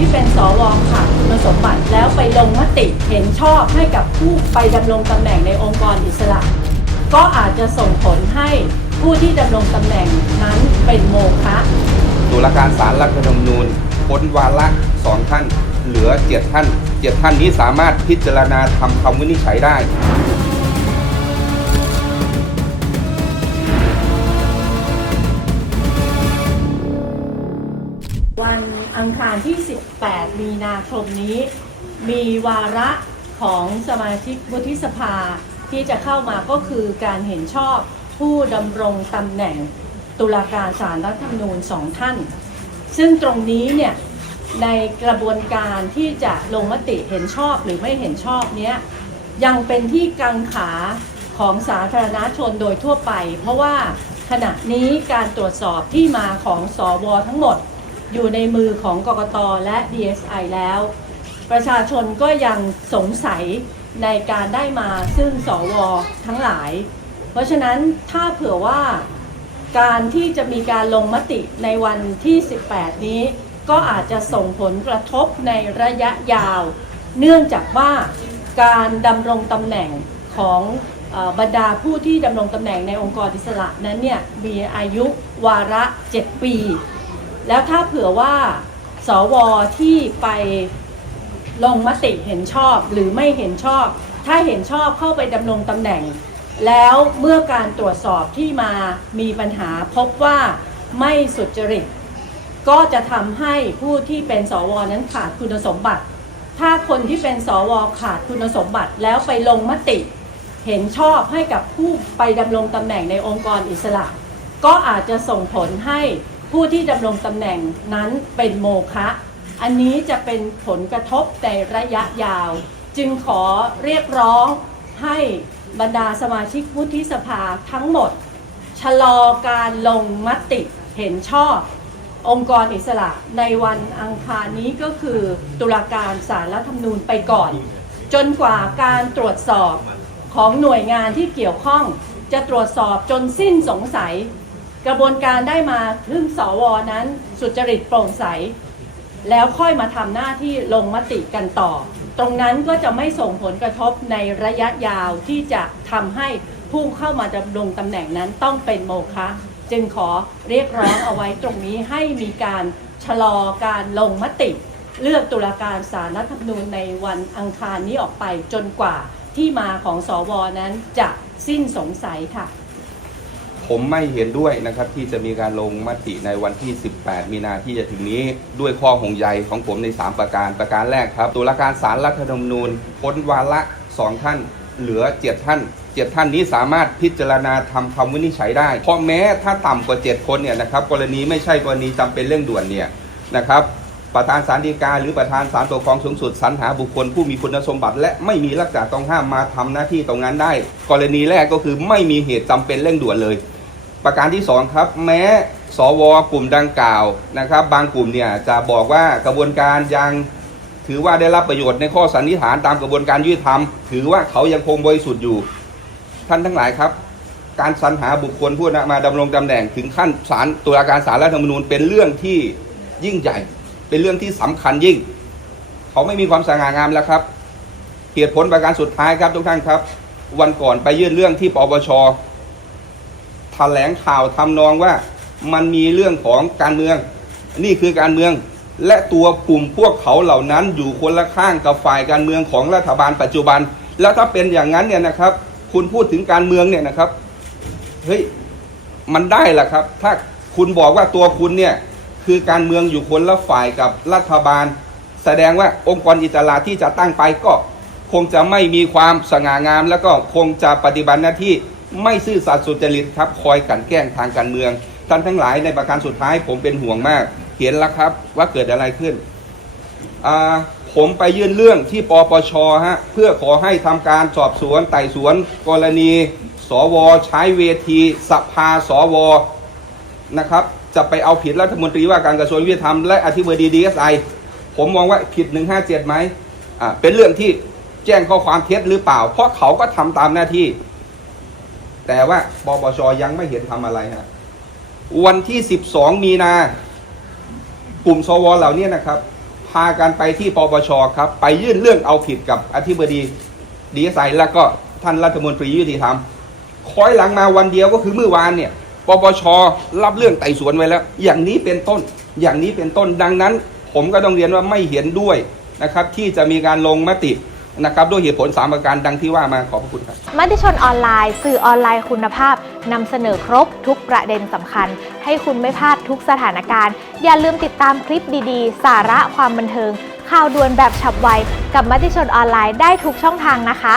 ที่เป็นสวขาดคุณสมบัติแล้วไปลงมติเห็นชอบให้กับผู้ไปดำรงตำแหน่งในองค์กรอิสระ ก็อาจจะส่งผลให้ผู้ที่ดำรงตำแหน่งนั้นเป็นโมฆะตุลาการศาลรัฐธรรมนูญพ้นวาระสองท่าน เหลือเจ็ดท่านเจ็ดท่านนี้สามารถพิจารณาทำคำวินิจฉัยได้ วันอังคารที่ 18 มีนาคมนี้ มีวาระของสมาชิกวุฒิสภาที่จะเข้ามาก็คือการเห็นชอบผู้ดำรงตำแหน่งตุลาการศาลรัฐธรรมนูญสองท่าน ซึ่งตรงนี้เนี่ยในกระบวนการที่จะลงมติเห็นชอบหรือไม่เห็นชอบเนี้ยยังเป็นที่กังขาของสาธารณชนโดยทั่วไป เพราะว่าขณะนี้การตรวจสอบที่มาของสอวอทั้งหมด อยู่ในมือของกกตและ DSI แล้ว ประชาชนก็ยังสงสัยในการได้มาซึ่งสวทั้งหลาย เพราะฉะนั้นถ้าเผื่อว่าการที่จะมีการลงมติในวันที่ 18 นี้ ก็อาจจะส่งผลกระทบในระยะยาว เนื่องจากว่าการดำรงตำแหน่งของอบรรดาผู้ที่ดำรงตำแหน่งในองค์กรอิสระนั้นเนี่ยมีอายุวาระ 7 ปี แล้วถ้าเผื่อว่าสวที่ไปลงมติเห็นชอบหรือไม่เห็นชอบ ถ้าเห็นชอบเข้าไปดำรงตำแหน่ง แล้วเมื่อการตรวจสอบที่มามีปัญหาพบว่าไม่สุจริต ก็จะทำให้ผู้ที่เป็นสวนั้นขาดคุณสมบัติ ถ้าคนที่เป็นสวขาดคุณสมบัติแล้วไปลงมติ เห็นชอบให้กับผู้ไปดำรงตำแหน่งในองค์กรอิสระ ก็อาจจะส่งผลให้ ผู้ที่ดำรงตำแหน่งนั้นเป็นโมฆะอันนี้จะเป็นผลกระทบในระยะยาว จึงขอเรียกร้องให้บรรดาสมาชิกวุฒิสภาทั้งหมด ชะลอการลงมติเห็นชอบ องค์กรอิสระในวันอังคารนี้ก็คือตุลาการศาลรัฐธรรมนูญไปก่อน จนกว่าการตรวจสอบของหน่วยงานที่เกี่ยวข้อง จะตรวจสอบจนสิ้นสงสัย กระบวนการได้มาถึงสวนั้นสุจริตโปร่งใส แล้วค่อยมาทำหน้าที่ลงมติกันต่อ ตรงนั้นก็จะไม่ส่งผลกระทบในระยะยาวที่จะทำให้ผู้เข้ามาดำรงตำแหน่งนั้นต้องเป็นโมฆะจึงขอเรียกร้องเอาไว้ตรงนี้ให้มีการชะลอการลงมติเลือกตุลาการศาลรัฐธรรมนูญในวันอังคารนี้ออกไปจนกว่าที่มาของสวนั้นจะสิ้นสงสัยค่ะ ผมไม่เห็นด้วยนะครับที่จะมีการลงมติในวันที่ 18 มีนาที่จะถึงนี้ ด้วยข้อห่วงใยของผมใน 3 ประการ ประการแรกครับ ตุลาการศาลรัฐธรรมนูญพ้นวาระสองท่าน เหลือ 7 ท่าน 7 ท่านนี้สามารถพิจารณาทำคำวินิจฉัยได้ เพราะแม้ถ้าต่ำกว่า 7 คนเนี่ยนะครับกรณีไม่ใช่กรณีจำเป็นเร่งด่วนเนี่ยนะครับประธานศาลฎีกาหรือประธานศาลปกครองสูงสุดสรรหาบุคคลผู้มีคุณสมบัติ และไม่มีลักษณะต้องห้ามมาทำหน้าที่ตรงนั้นได้ กรณีแรกก็คือไม่มีเหตุจำเป็นเร่งด่วนเลย ประการที่ 2 ครับ แม้สวกลุ่มดังกล่าวนะครับ บางกลุ่มเนี่ยจะบอกว่ากระบวนการยังถือว่าได้รับประโยชน์ในข้อสันนิษฐานตามกระบวนการยุติธรรม ถือว่าเขายังคงบริสุทธิ์อยู่ ท่านทั้งหลายครับ การสรรหาบุคคลผู้มาดำรงตำแหน่งถึงขั้นศาลตุลาการศาลรัฐธรรมนูญเป็นเรื่องที่ยิ่งใหญ่ เป็นเรื่องที่สำคัญยิ่ง เขาไม่มีความสง่างามแล้วครับเหตุผลประการสุดท้ายครับทุกท่านครับ วันก่อนไปยื่นเรื่องที่ปปช ถลงข่าวทำนองว่ามันมีเรื่องของการเมือง นี่คือการเมืองและตัวกลุ่มพวกเขาเหล่านั้นอยู่คนละข้างกับฝ่ายการเมืองของรัฐบาลปัจจุบัน แล้วถ้าเป็นอย่างนั้นเนี่ยนะครับ คุณพูดถึงการเมืองเนี่ยนะครับเฮ้ยมันได้แหละครับ ถ้าคุณบอกว่าตัวคุณเนี่ยคือการเมืองอยู่คนละฝ่ายกับรัฐบาล แสดงว่าองค์กรอิสระที่จะตั้งไปก็ คงจะไม่มีความสง่างาม แล้วก็คงจะปฏิบัติหน้าที่ ไม่ซื่อสัตย์สุจริตครับ คอยกลันแกล้งทางการเมืองท่านทั้งหลายในประการสุดท้ายผมเป็นห่วงมาก เห็นแล้วครับว่าเกิดอะไรขึ้น ผมไปยื่นเรื่องที่ปปชฮะเพื่อขอให้ทำการสอบสวนไต่สวน กรณี สว ใช้เวทีสภาสวนะครับ จะไปเอาผิดรัฐมนตรีว่าการกระทรวงยุติธรรมและอธิบดีดีเอสไอผมมองว่าผิด 157ไหมอ่าเป็นเรื่องที่แจ้งข้อความเท็จหรือเปล่า เพราะเขาก็ทำตามหน้าที่ แต่ว่าปปชยังไม่เห็นทำอะไรฮะวันที่ 12 มีนากลุ่มสวเหล่านี้นะครับ พากันไปที่ปปชครับ ไปยื่นเรื่องเอาผิดกับอธิบดีดีไซน์แล้วก็ท่านรัฐมนตรียุติธรรมคอยหลังมาวันเดียวก็คือเมื่อวานเนี่ยปปชรับเรื่องไต่สวนไว้แล้ว อย่างนี้เป็นต้น อย่างนี้เป็นต้นดังนั้น ผมก็ต้องเรียนว่าไม่เห็นด้วยนะครับ ที่จะมีการลงมติ นะครับด้วยเหตุผลสามประการดังที่ว่ามาขอบพระคุณครับ มติชนออนไลน์ สื่อออนไลน์คุณภาพนำเสนอครบทุกประเด็นสำคัญ ให้คุณไม่พลาดทุกสถานการณ์ อย่าลืมติดตามคลิปดีๆ สาระความบันเทิง ข่าวด่วนแบบฉับไว กับมติชนออนไลน์ได้ทุกช่องทางนะคะ